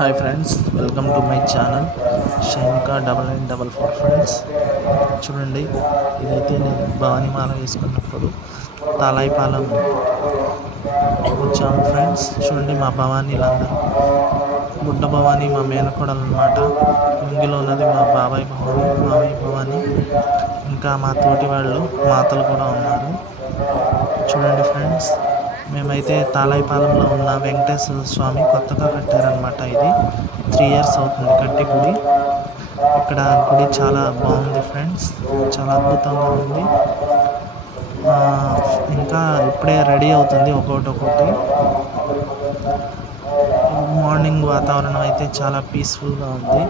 Hi friends, welcome to my channel Shainika 9944 friends. చూడండి, ఇదైతే నేను భవానీమాల వేసుకున్నప్పుడు తాళాయిపాలెం వచ్చాము ఫ్రెండ్స్. చూడండి, మా భవానీలందరూ బుడ్డ భవానీ మా మేనకోడలు అనమాట. ఇంగిలో ఉన్నది మా బాబాయ్ భవానీ, మామయ్య భవానీ, ఇంకా మా తోటి వాళ్ళు మాతలు కూడా ఉన్నారు. చూడండి ఫ్రెండ్స్, మేమైతే తాళాయిపాలెంలో ఉన్న వెంకటేశ్వర స్వామి కొత్తగా కట్టారనమాట. ఇది 3 years అవుతుంది కట్టి గుడి. ఇక్కడ గుడి చాలా బాగుంది ఫ్రెండ్స్, చాలా అద్భుతంగా ఉంది. ఇంకా ఇప్పుడే రెడీ అవుతుంది ఒక్కొక్కటి. మార్నింగ్ వాతావరణం అయితే చాలా పీస్ఫుల్గా ఉంది.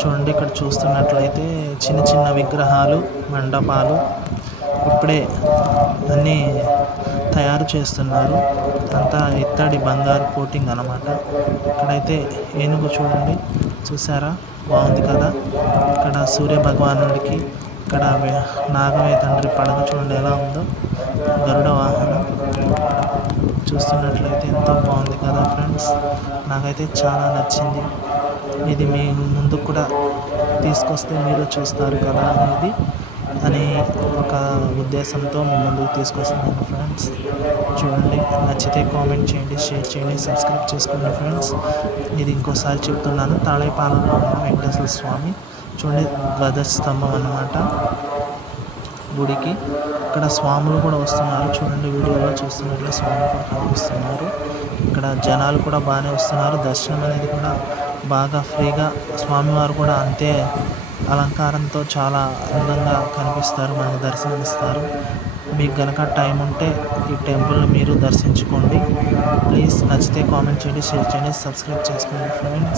చూడండి, ఇక్కడ చూస్తున్నట్లయితే చిన్న చిన్న విగ్రహాలు, మండపాలు ఇప్పుడే అన్నీ తయారు చేస్తున్నారు. అంతా ఇత్తడి బంగారు కోటింగ్ అన్నమాట. ఇక్కడైతే ఏనుగు చూడండి, చూసారా, బాగుంది కదా. ఇక్కడ సూర్య భగవానుడికి, ఇక్కడ నాగమే తండ్రి పడగ చూడండి ఎలా ఉందో, గరుడ వాహనం చూస్తున్నట్లయితే ఎంతో బాగుంది కదా ఫ్రెండ్స్. నాకైతే చాలా నచ్చింది. ఇది మీ ముందుకు కూడా తీసుకొస్తే మీరు చూస్తారు కదా అని ఒక ఉద్దేశంతో మీ ముందుకు తీసుకొస్తున్నాను ఫ్రెండ్స్. చూడండి, నచ్చితే కామెంట్ చేయండి, షేర్ చేయండి, సబ్స్క్రైబ్ చేసుకోండి ఫ్రెండ్స్. ఇది ఇంకోసారి చెప్తున్నాను, తాళాయిపాలెంలో ఉన్న వెంకటేశ్వర స్వామి. చూడండి, ధ్వజస్తంభం అన్నమాట గుడికి. ఇక్కడ స్వాములు కూడా వస్తున్నారు. చూడండి, వీడియోలో చూస్తున్నట్లే స్వాములు కూడా కనిపిస్తున్నారు. ఇక్కడ జనాలు కూడా బాగానే వస్తున్నారు. దర్శనం అనేది కూడా బాగా ఫ్రీగా, స్వామివారు కూడా అంతే అలంకారంతో చాలా అందంగా కనిపిస్తారు, మనకు దర్శనం ఇస్తారు. మీకు గనక టైం ఉంటే ఈ టెంపుల్ని మీరు దర్శించుకోండి. ప్లీజ్ నచ్చితే కామెంట్ చేయండి, షేర్ చేయండి, సబ్స్క్రైబ్ చేసుకోండి ఫ్రెండ్స్.